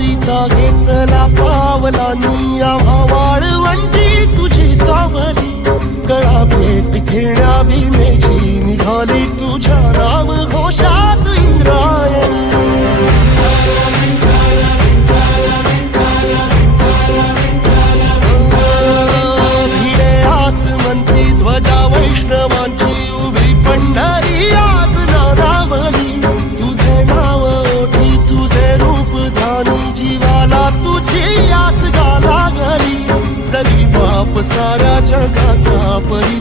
वारीचा घेतला पावलांनी आम्हा वाळवंटी तुझी सावली गळा भेट घेण्या भीमेची निघाली तुझ्या नाम घोषात इंद्रायणी भिडे आसमंती ध्वजा वैष्णवांची उभी पंढरी आज नानावली तुझे नाव ओठी तुझे रूप धानी जीवाला तुझी आस गाला गली जरी बाप साऱ्या जगाचा परी